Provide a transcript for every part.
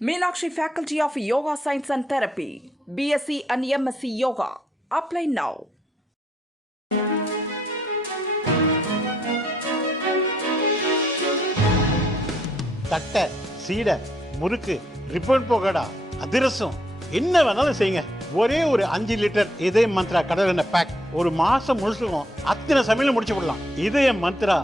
Meenakshi Faculty of Yoga Science and Therapy, BSc and MSc Yoga. Apply now. தட்டை, சீடை, முறுக்கு, ribbon போகடா, அதிரசம் என்ன வேணாலும் செய்யுங்க. ஒரே ஒரு 5 லிட்டர் இதய மந்த்ரா கடல் எண்ணெய் பேக் ஒரு மாசம் முழுசுக்கும் அத்தனை சமையல் முடிச்சு விடலாம். இதய மந்த்ரா.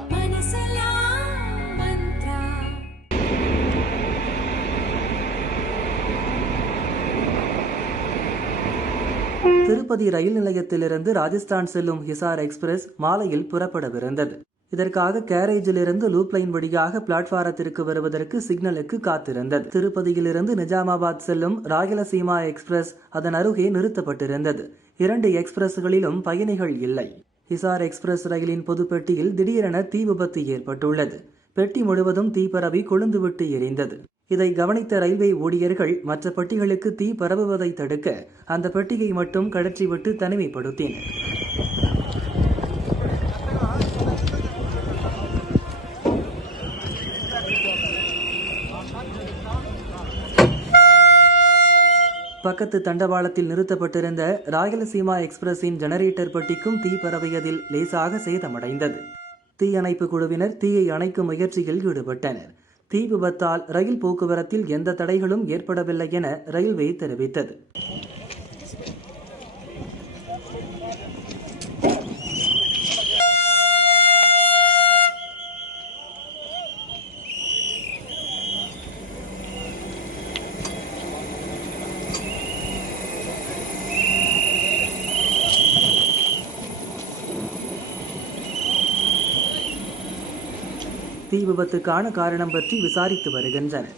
திருப்பதி ரயில் நிலையத்திலிருந்து ராஜஸ்தான் செல்லும் ஹிசார் எக்ஸ்பிரஸ் மாலையில் புறப்படவிருந்தது. இதற்காக கேரேஜிலிருந்து லூப் லைன் வழியாக பிளாட்பாரத்திற்கு வருவதற்கு சிக்னலுக்கு காத்திருந்தது. திருப்பதியிலிருந்து நிஜாமாபாத் செல்லும் ராயலசீமா எக்ஸ்பிரஸ் அதன் அருகே நிறுத்தப்பட்டிருந்தது. 2 எக்ஸ்பிரஸ்களிலும் பயணிகள் இல்லை. ஹிசார் எக்ஸ்பிரஸ் ரயிலின் பொது பெட்டியில் திடீரென தீ விபத்து ஏற்பட்டுள்ளது. பெட்டி முழுவதும் தீ பரவி கொழுந்துவிட்டு எரிந்தது. இதை கவனித்த ரயில்வே ஊழியர்கள் மற்ற பெட்டிகளுக்கு தீ பரவுவதை தடுக்க அந்த பெட்டியை மட்டும் கழற்றிவிட்டு தனிமைப்படுத்தினர். பக்கத்து தண்டவாளத்தில் நிறுத்தப்பட்டிருந்த ராயலசீமா எக்ஸ்பிரஸின் ஜெனரேட்டர் பெட்டிக்கும் தீ பரவியதில் லேசாக சேதமடைந்தது. தீயணைப்பு குழுவினர் தீயை அணைக்கும் முயற்சியில் ஈடுபட்டனர். தீ விபத்தால் ரயில் போக்குவரத்தில் எந்த தடைகளும் ஏற்படவில்லை என ரயில்வே தெரிவித்தது. தீ விபத்துக்கான காரணம் பற்றி விசாரித்து வருகின்றனர்.